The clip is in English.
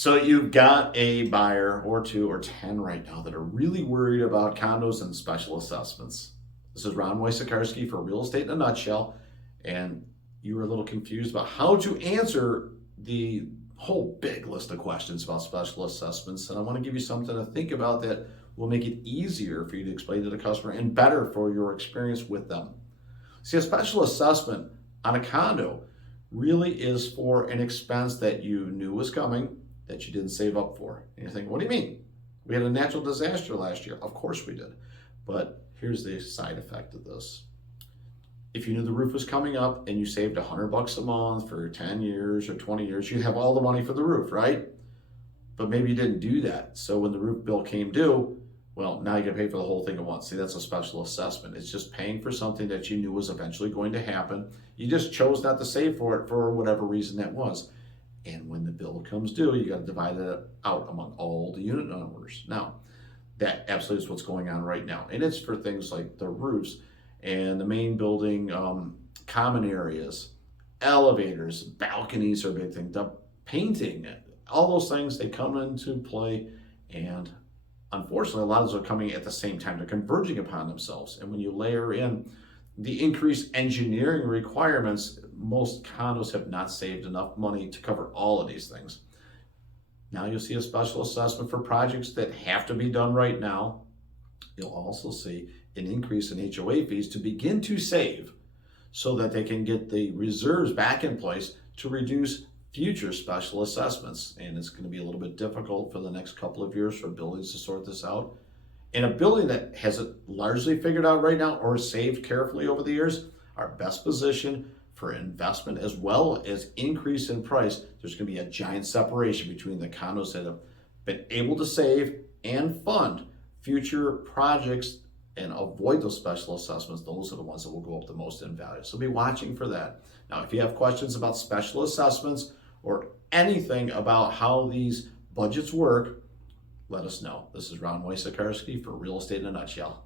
So you've got a buyer or two or 10 right now that are really worried about condos and special assessments. This is Ron Wojciechowski for Real Estate in a Nutshell, and you were a little confused about how to answer the whole big list of questions about special assessments, and I want to give you something to think about that will make it easier for you to explain to the customer and better for your experience with them. See, a special assessment on a condo really is for an expense that you knew was coming that you didn't save up for. And you're thinking, what do you mean? We had a natural disaster last year. Of course we did. But here's the side effect of this. If you knew the roof was coming up and you saved $100 a month for 10 years or 20 years, you'd have all the money for the roof, right? But maybe you didn't do that. So when the roof bill came due, well, now you got to pay for the whole thing at once. See, that's a special assessment. It's just paying for something that you knew was eventually going to happen. You just chose not to save for it for whatever reason that was. And when the bill comes due, you got to divide it out among all the unit numbers. Now, that absolutely is what's going on right now. And it's for things like the roofs and the main building, common areas, elevators, balconies are a big thing. The painting, all those things, they come into play. And unfortunately, a lot of those are coming at the same time. They're converging upon themselves. And when you layer in the increased engineering requirements, most condos have not saved enough money to cover all of these things. Now you'll see a special assessment for projects that have to be done right now. You'll also see an increase in HOA fees to begin to save so that they can get the reserves back in place to reduce future special assessments. And it's going to be a little bit difficult for the next couple of years for buildings to sort this out. In a building that has it largely figured out right now or saved carefully over the years, our best position for investment as well as increase in price, there's going to be a giant separation between the condos that have been able to save and fund future projects and avoid those special assessments. Those are the ones that will go up the most in value. So be watching for that. Now, if you have questions about special assessments or anything about how these budgets work, let us know. This is Ron Wojciechowski for Real Estate in a Nutshell.